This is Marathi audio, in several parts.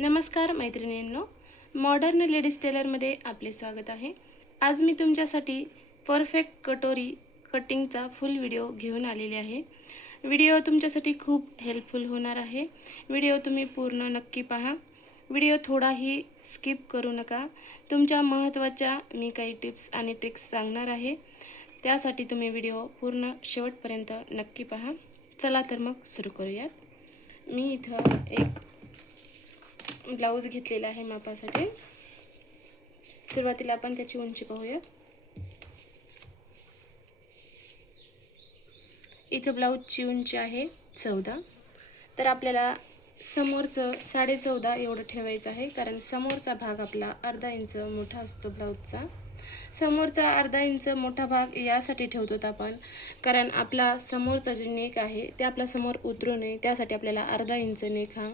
नमस्कार मैत्रिणींनो, मॉडर्न लेडीज टेलरमध्ये आपले स्वागत आहे। आज मी तुमच्यासाठी परफेक्ट कटोरी कटिंगचा फुल व्हिडिओ घेऊन आलेले आहे। व्हिडिओ तुमच्यासाठी खूप हेल्पफुल होणार आहे। व्हिडिओ तुम्ही पूर्ण नक्की पहा। व्हिडिओ थोडाही स्किप करू नका। तुमच्या महत्त्वाच्या मी काही टिप्स आणि ट्रिक्स सांगणार आहे, त्यासाठी तुम्ही व्हिडिओ पूर्ण शेवटपर्यंत नक्की पहा। चला तर मग सुरू करूयात। मी इथं एक ब्लाउज घेतलेला आहे मापासाठी। सुरुवातीला आपण त्याची उंची पाहूया। इथे ब्लाउजची उंची आहे 14। तर आपल्याला समोरचं 14.5 एवढं ठेवायचं आहे, कारण समोरचा भाग आपला अर्धा इंच मोठा असतो ब्लाउजचा। समोरचा अर्धा इंच मोठा भाग यासाठी ठेवतो आपण, कारण आपला समोरचा जे नेक आहे ते आपल्या समोर उतरू नये, त्यासाठी आपल्याला अर्धा इंच नेक हा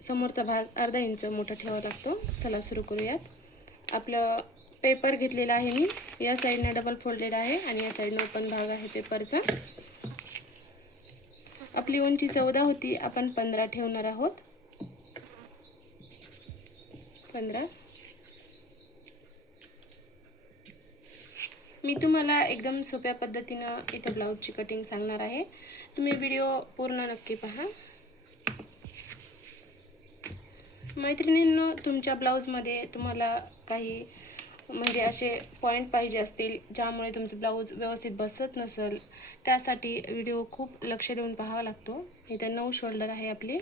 समोरचा भाग अर्धा इंच मोठा ठेवावा लागतो। चला सुरू करूयात। आपलं पेपर घेतलेला आहे मी, या साईडने डबल फोल्डेड आहे आणि या साईडने ओपन भाग आहे पेपरचा। आपली उंची 14 होती, आपण 15 ठेवणार आहोत। 15 मी तुम्हाला एकदम सोप्या पद्धतीने इथे ब्लाउजची कटिंग सांगणार आहे। तुम्ही व्हिडिओ पूर्ण नक्की पहा। मैत्रिणींनो, तुमच्या ब्लाउजमध्ये तुम्हाला काही म्हणजे असे पॉइंट पाहिजे असतील ज्यामुळे तुमचं ब्लाउज व्यवस्थित बसत नसेल, त्यासाठी व्हिडिओ खूप लक्ष देऊन पाहावा लागतो। इथे 9 शोल्डर आहे आपली,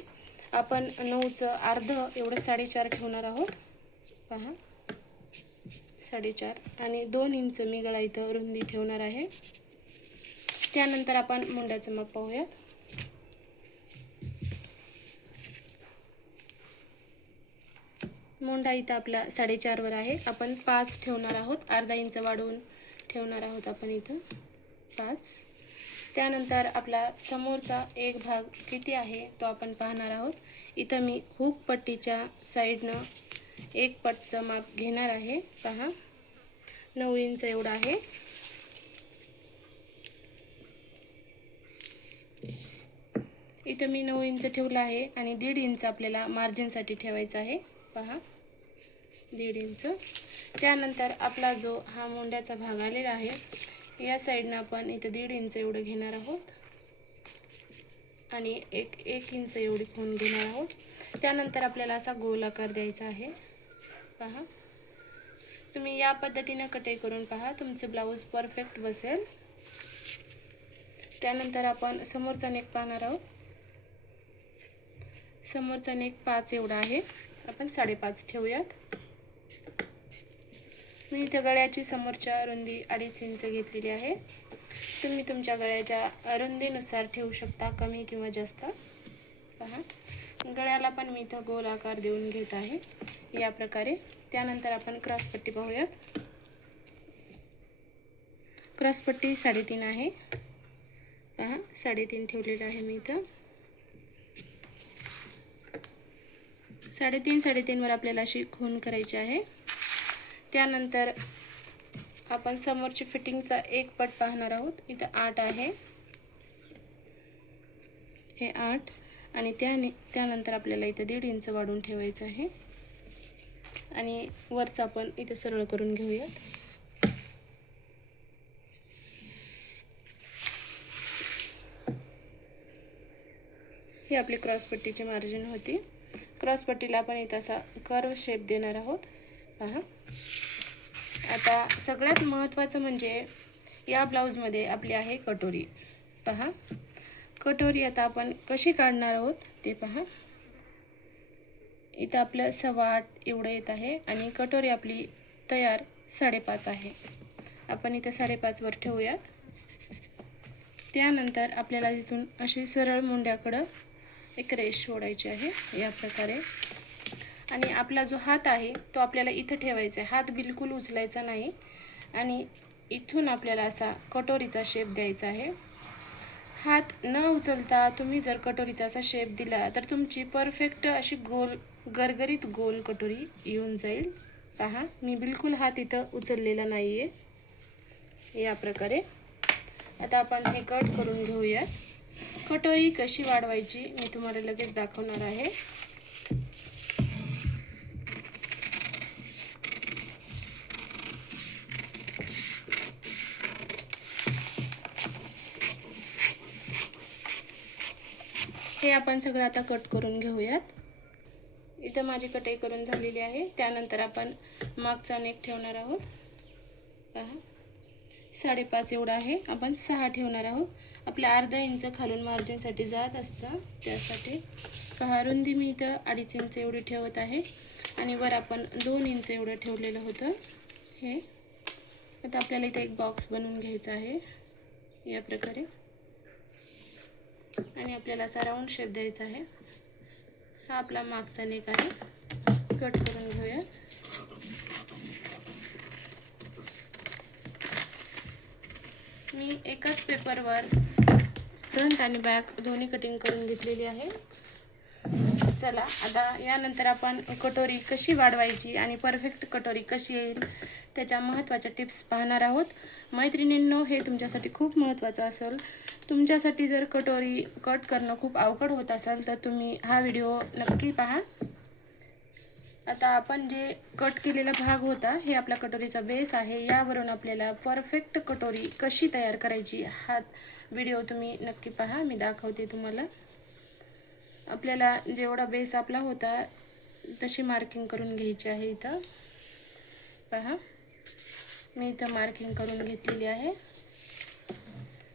आपण 9चं अर्ध एवढं 4.5 ठेवणार आहोत। पहा 4.5 आणि 2 इंच मी गळा इथं रुंदी ठेवणार आहे। त्यानंतर आपण मुंड्याचं माप पाहूयात। मुंडा इथं आपला 4.5 वर आहे, आपण 5 ठेवणार आहोत। अर्धा इंच वाढवून ठेवणार आहोत आपण इथं 5। त्यानंतर आपला समोरचा एक भाग किती आहे तो आपण पाहणार आहोत। इथं मी हुक पट्टीच्या साईडनं एक पटचं माप घेणार आहे। पहा 9 इंच एवढा आहे। इथं मी 9 इंच ठेवला आहे आणि 1.5 इंच आपल्याला मार्जिनसाठी ठेवायचं आहे। पहा 1.5 इंच। त्यानंतर आपला जो हा मुंड्याचा भाग आलेला आहे, या साईडनं आपण इथं 1.5 इंच एवढं घेणार आहोत आणि एक इंच एवढी खूण घेणार आहोत। त्यानंतर आपल्याला असा गोल आकार द्यायचा आहे। पहा तुम्ही या पद्धतीने कटिंग करून पहा, तुमचे ब्लाउज परफेक्ट बसेल। त्यानंतर आपण समोरचा नेक पाहणार आहोत। समोरचा नेक 5 एवढा आहे, आपण 5.5 ठेवूयात। मी इथे गळ्याची समोरच्या रुंदी 2.5 इंच घेतलेली आहे। तुम्ही तुमच्या गळ्याच्या रुंदीनुसार ठेवू शकता, कमी किंवा जास्त। पहा गळ्याला पण मी इथं गोल आकार देऊन घेत आहे या प्रकारे। त्यानंतर आपण क्रॉस पट्टी पाहूयात। क्रॉस पट्टी 3.5 आहे। पहा 3.5 ठेवलेलं आहे मी इथं। 3.5 वर आपल्याला अशी खूण करायची आहे। त्यानंतर आपण समोरची फिटिंगचा एक पट पाहणार आहोत। इथं 8 आहे, हे 8 आणि त्यानंतर आपल्याला इथं 1.5 इंच वाढवून ठेवायचं आहे आणि वरचं आपण इथं सरळ करून घेऊया। ही आपली क्रॉस पट्टीची मार्जिन होती। क्रॉस पट्टीला आपण इथं असा कर्व शेप देणार आहोत। पहा आता सगळ्यात महत्त्वाचं म्हणजे या ब्लाउजमध्ये आपली आहे कटोरी। पहा कटोरी आता आपण कशी काढणार आहोत ते पहा। इथं आपलं 8.25 एवढं येत आहे आणि कटोरी आपली तयार 5.5 आहे। आपण इथं 5.5 वर ठेवूयात। त्यानंतर आपल्याला तिथून अशी सरळ मुंड्याकडं एक रेष ओढायची आहे या प्रकारे, आणि आपला जो हात आहे तो आपल्याला इथं ठेवायचा आहे। हात बिलकुल उचलायचा नाही आणि इथून आपल्याला असा कटोरीचा शेप द्यायचा आहे। हात न उचलता तुम्ही जर कटोरीचा असा शेप दिला तर तुमची परफेक्ट अशी गोल गरगरीत गोल कटोरी येऊन जाईल। पहा मी बिलकुल हात इथं उचललेला नाही आहे या प्रकारे। आता आपण हे कट करून घेऊयात। कटोरी कशी वाढवायची मी तुम्हाला लगेच दाखवणार आहे। आपण सगळं आता कट करून घेऊयात। इथं माझी कटाई करून झालेली आहे। त्यानंतर आपण मागचा नेक ठेवणार आहोत। पहा 5.5 एवढा आहे, आपण 6 ठेवणार आहोत। आपल्या अर्धा इंच खालून मार्जिनसाठी जात असतं, त्यासाठी पहा रुंदी मी इथं 2.5 इंच एवढी ठेवत आहे आणि वर आपण 2 इंच एवढं ठेवलेलं होतं। हे आता आपल्याला इथे एक बॉक्स बनवून घ्यायचा आहे या प्रकारे आणि आपल्याला असा राऊंड शेप द्यायचा आहे। हा आपला मागचा नेक आहे, कट करून घेऊया। मी एकाच पेपरवर फ्रंट आणि बॅक दोन्ही कटिंग करून घेतलेली आहे। चला आता यानंतर आपण कटोरी कशी वाढवायची आणि परफेक्ट कटोरी कशी येईल त्याच्या महत्त्वाच्या टिप्स पाहणार आहोत। मैत्रिणींनो, हे तुमच्यासाठी खूप महत्त्वाचं असेल। तुमच्यासाठी जर कटोरी कट करणं खूप अवघड होत असेल तर तुम्ही हा व्हिडिओ नक्की पहा। आता आपण जे कट केलेला भाग होता हे आपला कटोरीचा बेस आहे। यावरून आपल्याला परफेक्ट कटोरी कशी तयार करायची हा व्हिडिओ तुम्ही नक्की पहा, मी दाखवते तुम्हाला। आपल्याला जेवढा बेस आपला होता तशी मार्किंग करून घ्यायची आहे। इथं पहा मी इथं मार्किंग करून घेतलेली आहे।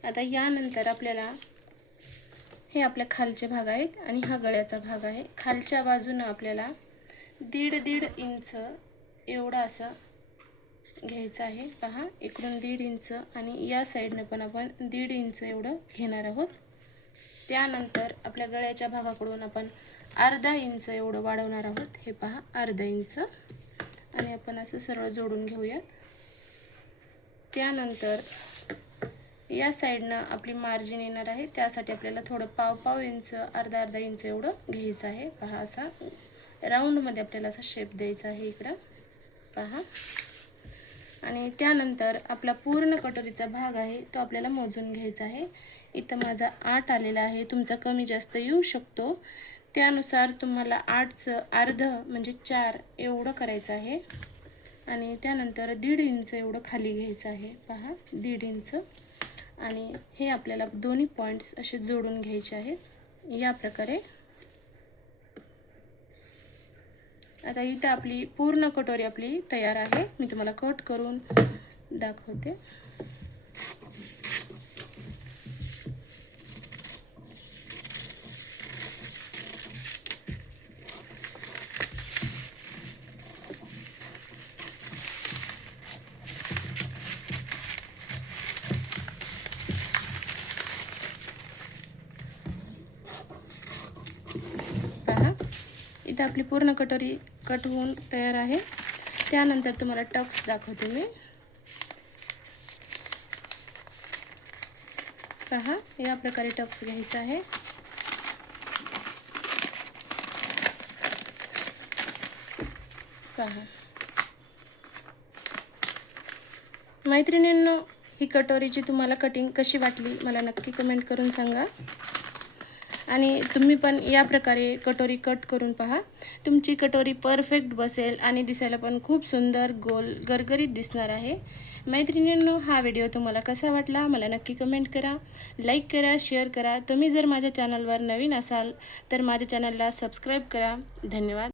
आता यानंतर आपल्याला हे आपल्या खालचे भाग आहेत आणि हा गळ्याचा भाग आहे। खालच्या बाजूने आपल्याला 1.5 इंच एवढा असं घ्यायचं आहे। पहा इकडून 1.5 इंच आणि या साईडने पण आपण 1.5 इंच एवढं घेणार आहोत। त्यानंतर आपल्या गळ्याच्या भागाकडून आपण अर्धा इंच एवढं वाढवणार आहोत। हे पहा अर्धा इंच आणि आपण असं सरळ जोडून घेऊयात। त्यानंतर या साईडने आपली मार्जिन येणार आहे, त्यासाठी आपल्याला थोडं पाव इंच अर्धा इंच एवढं घ्यायचं आहे। पहा असा राऊंडमध्ये आपल्याला असा शेप द्यायचा आहे इकडं पहा। आणि त्यानंतर आपला पूर्ण कटोरीचा भाग आहे तो आपल्याला मोजून घ्यायचा आहे। इथं माझा 8 आलेला आहे, तुमचा कमी जास्त येऊ शकतो, त्यानुसार तुम्हाला 8चं अर्ध म्हणजे 4 एवढं करायचं आहे। आणि त्यानंतर 1.5 इंच एवढं खाली घ्यायचं आहे। पहा 1.5 इंच आणि हे आपल्याला दोन्ही पॉईंट्स असे जोडून घ्यायचे आहेत या प्रकारे। आता इथं आपली पूर्ण कटोरी आपली तयार आहे। मी तुम्हाला कट करून दाखवते। पहा इथं आपली पूर्ण कटोरी कट होऊन तयार आहे। त्यानंतर तुम्हाला टक्स दाखवते मी। पहा या प्रकारे टक्स घ्यायचा आहे। पहा मैत्रिणींनो, ही कटोरीची तुम्हाला कटिंग कशी वाटली मला नक्की कमेंट करून सांगा आणि तुम्ही पण या प्रकारे कटोरी कट करून पहा। तुमची कटोरी परफेक्ट बसेल आणि दिसायला पण खूप सुंदर गोल गरगरीत दिसणार आहे। मैत्रिणींनो, हा व्हिडिओ तुम्हाला कसा वाटला मला नक्की कमेंट करा, लाईक करा, शेअर करा। तुम्ही जर माझ्या चॅनलवर नवीन असाल तर माझ्या चॅनलला सबस्क्राईब करा। धन्यवाद।